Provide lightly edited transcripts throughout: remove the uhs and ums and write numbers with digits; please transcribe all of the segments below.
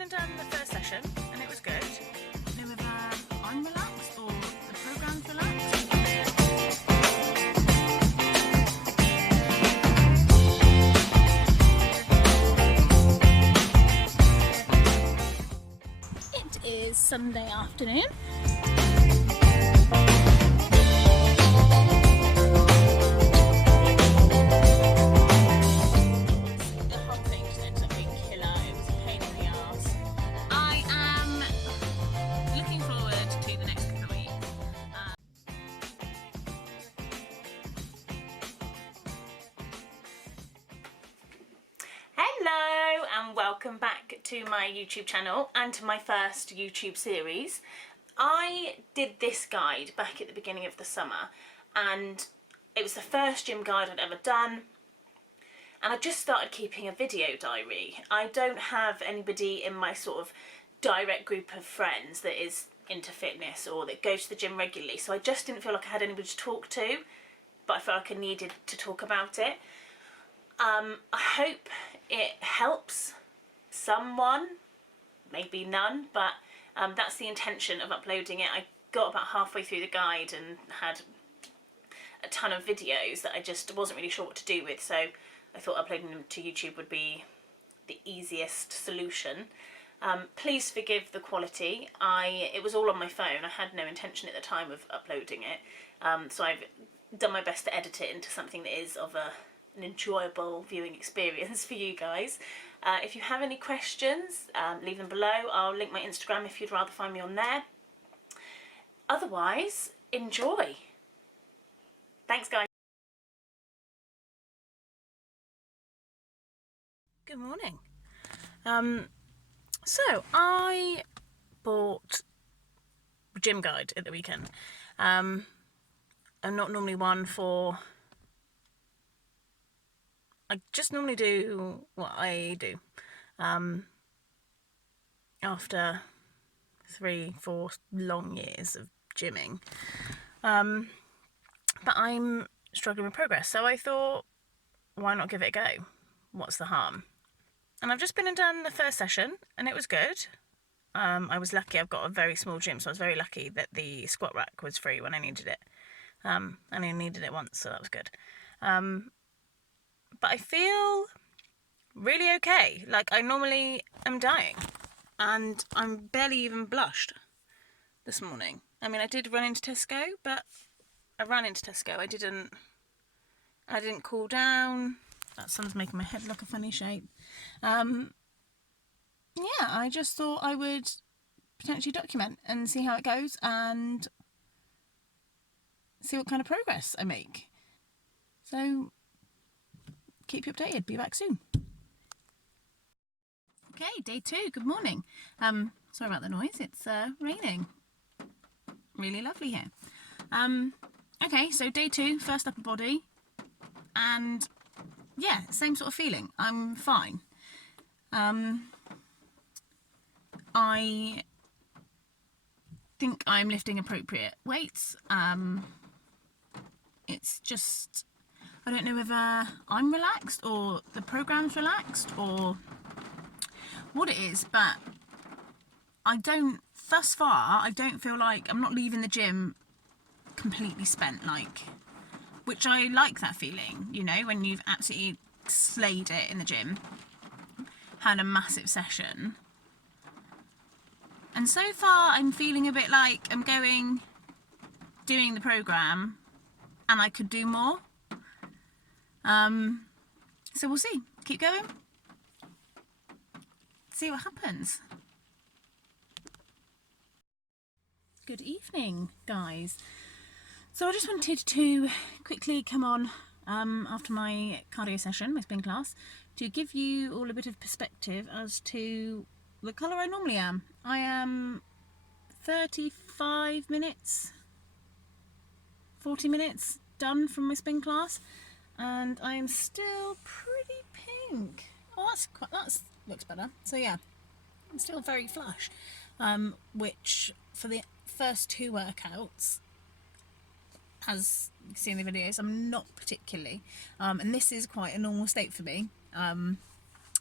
been and done the first session and it was good. I don't know whether I'm relaxed or the programme's relaxed. It is Sunday afternoon. Hello and welcome back to my YouTube channel and to my first YouTube series. I did this guide back at the beginning of the summer and it was the first gym guide I'd ever done, and I just started keeping a video diary. I don't have anybody in my sort of direct group of friends that is into fitness or that goes to the gym regularly, so I just didn't feel like I had anybody to talk to, but I felt like I needed to talk about it. I hope it helps someone, maybe none, but that's the intention of uploading it. I got about halfway through the guide and had a ton of videos that I just wasn't really sure what to do with, so I thought uploading them to YouTube would be the easiest solution. Please forgive the quality. It was all on my phone. I had no intention at the time of uploading it, so I've done my best to edit it into something that is of an enjoyable viewing experience for you guys. If you have any questions, leave them below. I'll link my Instagram if you'd rather find me on there. Otherwise, enjoy. Thanks, guys. Good morning. So I bought a gym guide at the weekend. I'm not normally one for... I just normally do what I do after 3-4 long years of gymming, but I'm struggling with progress, so I thought, why not give it a go? What's the harm? And I've just been and done the first session and it was good. I was lucky. I've got a very small gym, so I was very lucky that the squat rack was free when I needed it. I only needed it once, so that was good. But I feel really okay. Like, I normally am dying and I'm barely even blushed this morning. I mean, I did run into Tesco, but I ran into Tesco. I didn't cool down. That sun's making my head look a funny shape. Yeah, I just thought I would potentially document and see how it goes and see what kind of progress I make. So keep you updated. Be back soon. Okay, day 2. Good morning. Sorry about the noise. It's raining. Really lovely here. Okay, so day 2, first upper body, and yeah, same sort of feeling. I'm fine. I think I'm lifting appropriate weights. It's just, I don't know whether I'm relaxed or the programme's relaxed or what it is, but thus far, I don't feel like I'm not leaving the gym completely spent, which I like that feeling, you know, when you've absolutely slayed it in the gym, had a massive session. And so far, I'm feeling a bit like I'm doing the programme and I could do more. So we'll see. Keep going. See what happens. Good evening, guys. So I just wanted to quickly come on after my cardio session, my spin class, to give you all a bit of perspective as to the colour I normally am. I am 35 minutes, 40 minutes done from my spin class, and I am still pretty pink. Oh, that looks better. So yeah, I'm still very flush, which for the first 2 workouts, as you can see in the videos, I'm not particularly, and this is quite a normal state for me.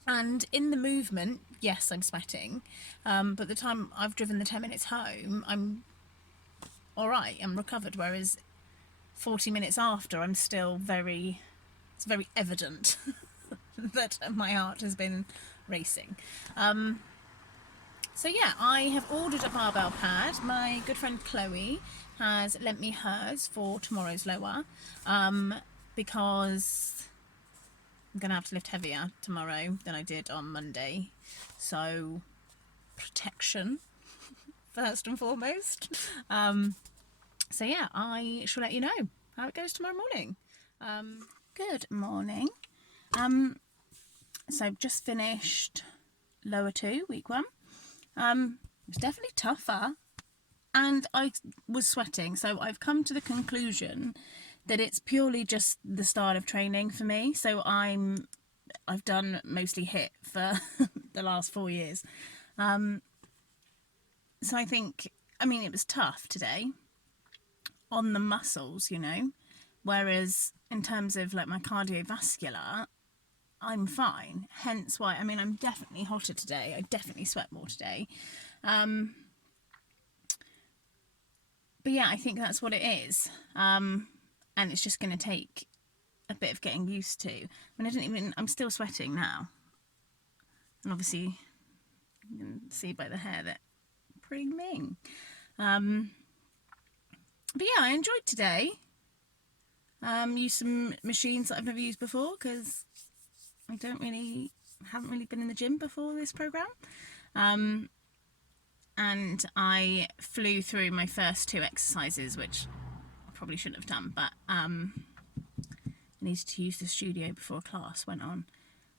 And in the movement, yes, I'm sweating, but the time I've driven the 10 minutes home, I'm all right, I'm recovered, whereas 40 minutes after, I'm still it's very evident that my heart has been racing. So yeah, I have ordered a barbell pad. My good friend Chloe has lent me hers for tomorrow's lower, because I'm going to have to lift heavier tomorrow than I did on Monday. So protection first and foremost. So yeah, I shall let you know how it goes tomorrow morning. Good morning. So I've just finished lower 2, week 1. It was definitely tougher, and I was sweating, so I've come to the conclusion that it's purely just the style of training for me. So I've done mostly HIIT for the last 4 years. So I think, I mean, it was tough today on the muscles, you know, whereas in terms of like my cardiovascular, I'm fine. Hence why, I mean, I'm definitely hotter today. I definitely sweat more today. But yeah, I think that's what it is. And it's just going to take a bit of getting used to. I mean, I'm still sweating now. And obviously, you can see by the hair that I'm pretty ming. But yeah, I enjoyed today. Used some machines that I've never used before because I haven't really been in the gym before this program. And I flew through my first 2 exercises, which I probably shouldn't have done, but I needed to use the studio before class went on.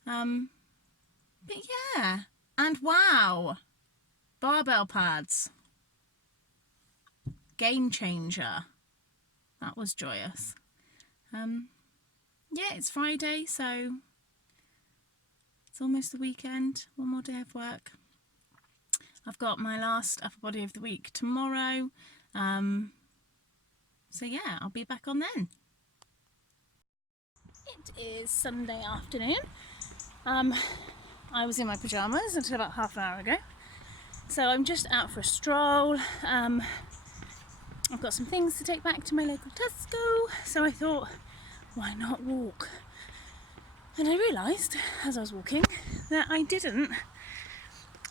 But yeah, and wow, barbell pads, game changer. That was joyous. Yeah, it's Friday, so it's almost the weekend. 1 more day of work. I've got my last upper body of the week tomorrow. So yeah, I'll be back on then. It is Sunday afternoon. I was in my pyjamas until about half an hour ago. So I'm just out for a stroll. I've got some things to take back to my local Tesco. So I thought, why not walk? And I realised, as I was walking, that I didn't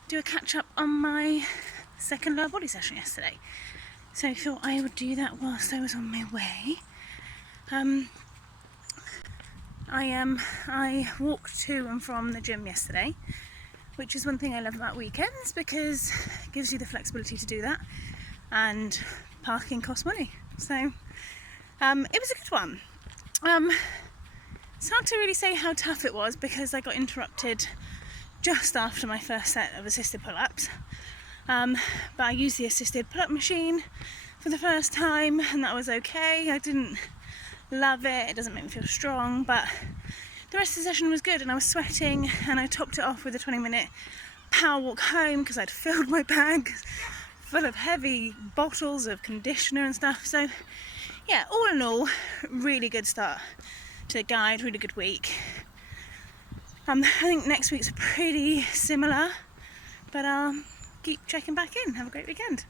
do a catch up on my second lower body session yesterday. So I thought I would do that whilst I was on my way. I walked to and from the gym yesterday, which is one thing I love about weekends because it gives you the flexibility to do that, and parking costs money. So it was a good one. It's hard to really say how tough it was because I got interrupted just after my first set of assisted pull-ups. But I used the assisted pull-up machine for the first time and that was okay. I didn't love it, it doesn't make me feel strong, but the rest of the session was good and I was sweating, and I topped it off with a 20-minute power walk home because I'd filled my bag full of heavy bottles of conditioner and stuff. So yeah, all in all, really good start to the guide, really good week. I think next week's pretty similar, but I'll keep checking back in. Have a great weekend.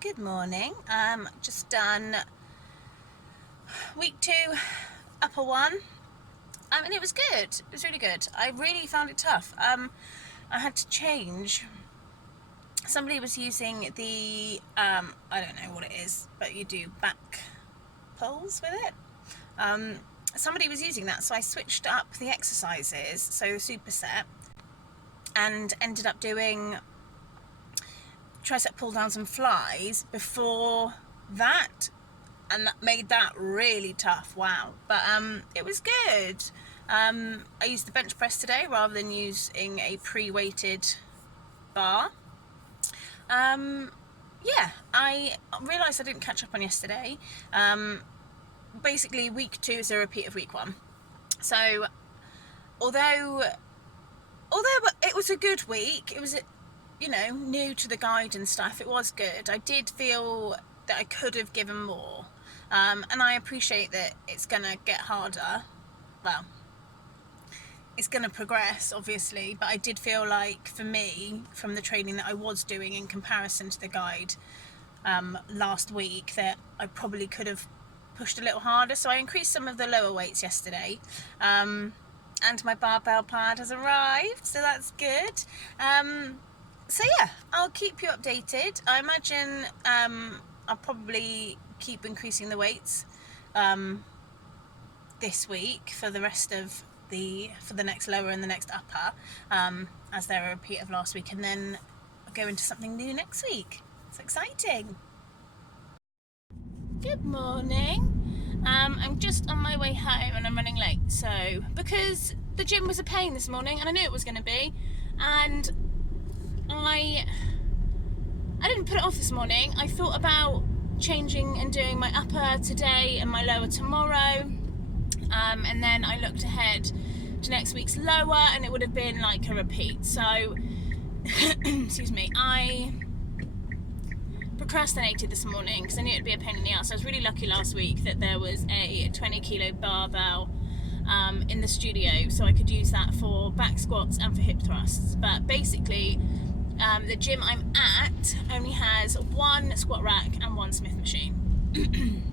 Good morning. Just done week 2, upper 1, and it was good. It was really good. I really found it tough. I had to change. Somebody was using the, I don't know what it is, but you do back pulls with it. Somebody was using that, so I switched up the exercises, so the superset, and ended up doing tricep pull downs and flies before that, and that made that really tough. Wow. But it was good. I used the bench press today rather than using a pre-weighted bar. Yeah, I realised I didn't catch up on yesterday. Basically week 2 is a repeat of week 1. So although it was a good week, it was, you know, new to the guide and stuff, it was good. I did feel that I could have given more, and I appreciate that it's gonna get harder. Well, it's going to progress, obviously, but I did feel like, for me, from the training that I was doing in comparison to the guide last week, that I probably could have pushed a little harder. So I increased some of the lower weights yesterday, and my barbell pad has arrived, so that's good. So yeah, I'll keep you updated. I imagine I'll probably keep increasing the weights this week for the rest of for the next lower and the next upper, as they're a repeat of last week, and then I'll go into something new next week. It's exciting. Good morning. I'm just on my way home and I'm running late, so because the gym was a pain this morning and I knew it was going to be, and I didn't put it off this morning. I thought about changing and doing my upper today and my lower tomorrow, and then I looked ahead to next week's lower and it would have been like a repeat. So excuse me, I procrastinated this morning because I knew it'd be a pain in the ass. I was really lucky last week that there was a 20 kilo barbell in the studio, so I could use that for back squats and for hip thrusts. But basically the gym I'm at only has one squat rack and one Smith machine.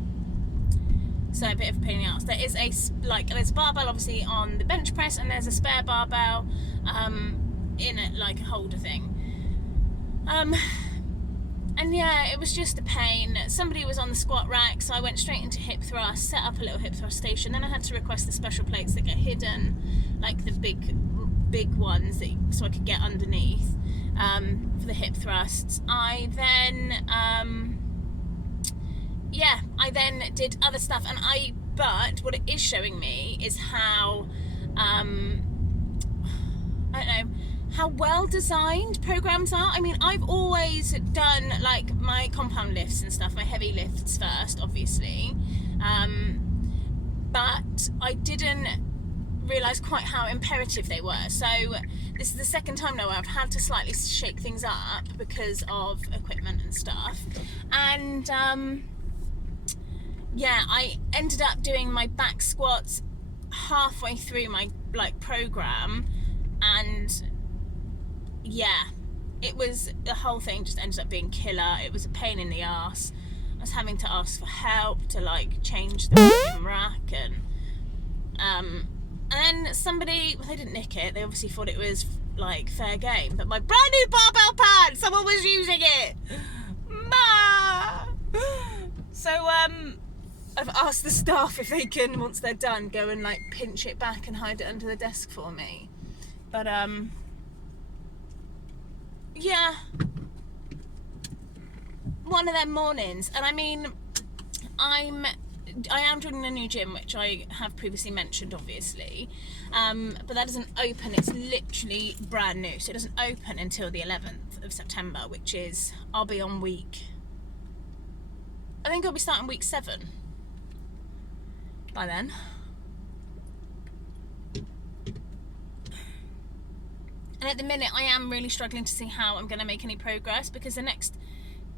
So a bit of a pain in the ass. There is there's a barbell obviously on the bench press, and there's a spare barbell in it, like a holder thing. And yeah, it was just a pain. Somebody was on the squat rack, so I went straight into hip thrust, set up a little hip thrust station. Then I had to request the special plates that get hidden, like the big ones, so I could get underneath for the hip thrusts. I then did other stuff, but what it is showing me is how I don't know how well designed programs are. I mean, I've always done like my compound lifts and stuff, my heavy lifts first, obviously, but I didn't realise quite how imperative they were. So this is the second time now where I've had to slightly shake things up because of equipment and stuff, and yeah, I ended up doing my back squats halfway through my program, and yeah, the whole thing just ended up being killer. It was a pain in the ass. I was having to ask for help to change the rack, and then somebody, they didn't nick it, they obviously thought it was fair game, but my brand new barbell pad, someone was using it. So I've asked the staff if they can, once they're done, go and pinch it back and hide it under the desk for me. But yeah, one of them mornings. And I mean, I am joining a new gym, which I have previously mentioned, obviously, but that doesn't open. It's literally brand new, so it doesn't open until the 11th of September, which is, I think I'll be starting week 7 by then. And at the minute, I am really struggling to see how I'm going to make any progress, because the next,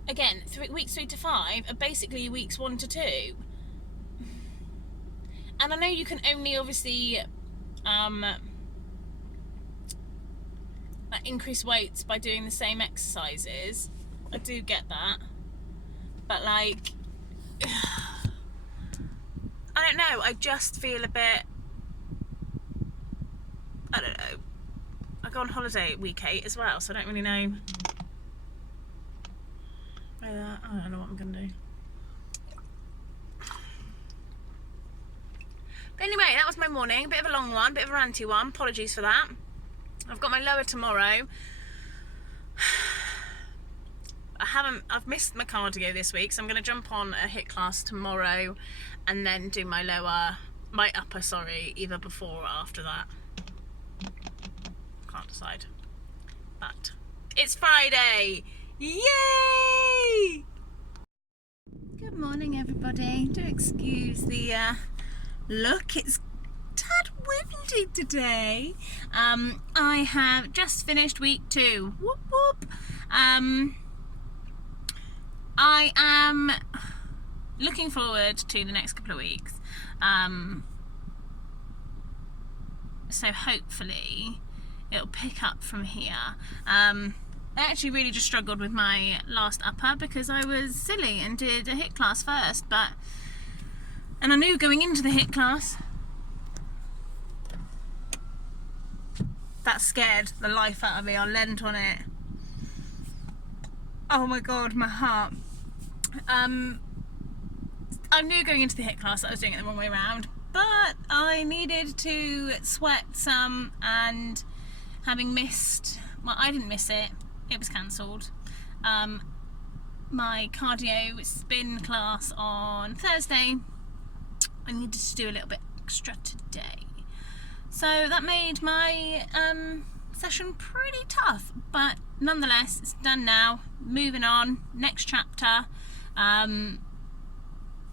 again, weeks 3 to 5 are basically weeks 1 to 2. And I know you can only obviously increase weights by doing the same exercises. I do get that. But I don't know, I just feel a bit, I don't know. I go on holiday at week 8 as well, so I don't really know. I don't know what I'm going to do. But anyway, that was my morning. A bit of a long one, bit of a ranty one. Apologies for that. I've got my lower tomorrow. I've missed my cardio this week, so I'm going to jump on a HIIT class tomorrow and then do my upper, either before or after that. Can't decide. But it's Friday! Yay! Good morning, everybody. Do excuse the look, it's tad windy today. I have just finished week 2. Whoop whoop. I am looking forward to the next couple of weeks. so hopefully it'll pick up from here. I actually really just struggled with my last upper because I was silly and did a HIIT class first, and I knew going into the HIIT class that scared the life out of me. I leant on it. Oh my god, my heart. I knew going into the HIIT class that I was doing it the wrong way around, but I needed to sweat some, and having missed, well, I didn't miss it, it was cancelled, my cardio spin class on Thursday, I needed to do a little bit extra today. So that made my session pretty tough, but nonetheless, it's done now. Moving on, next chapter, and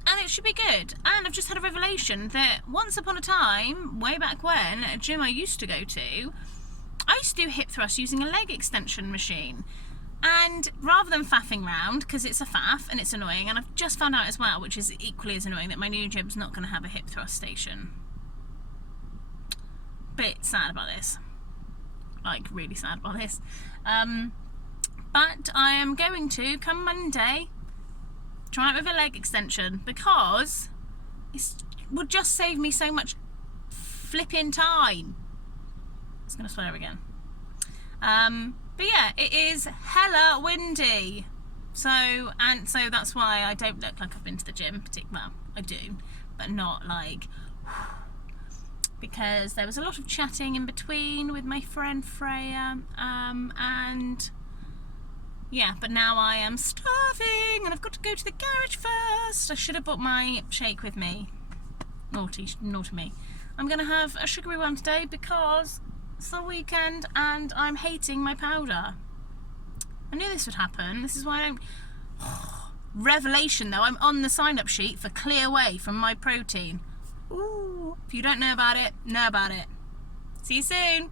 it should be good. And I've just had a revelation that once upon a time, way back when, a gym I used to go to, I used to do hip thrusts using a leg extension machine. And rather than faffing round, because it's a faff and it's annoying, and I've just found out as well, which is equally as annoying, that my new gym's not going to have a hip thrust station. Bit sad about this, like really sad about this, but I am going to, come Monday, try it with a leg extension, because it would just save me so much flipping time. It's gonna swear again. But yeah, it is hella windy, so that's why I don't look like I've been to the gym. Well, I do, but not like, because there was a lot of chatting in between with my friend Freya, and yeah, but now I am starving and I've got to go to the garage first. I should have brought my shake with me. Naughty me. I'm gonna have a sugary one today because it's the weekend and I'm hating my powder. I knew this would happen. This is why I don't... Revelation though, I'm on the sign up sheet for Clear Whey from My Protein. Ooh, if you don't know about it, know about it. See you soon.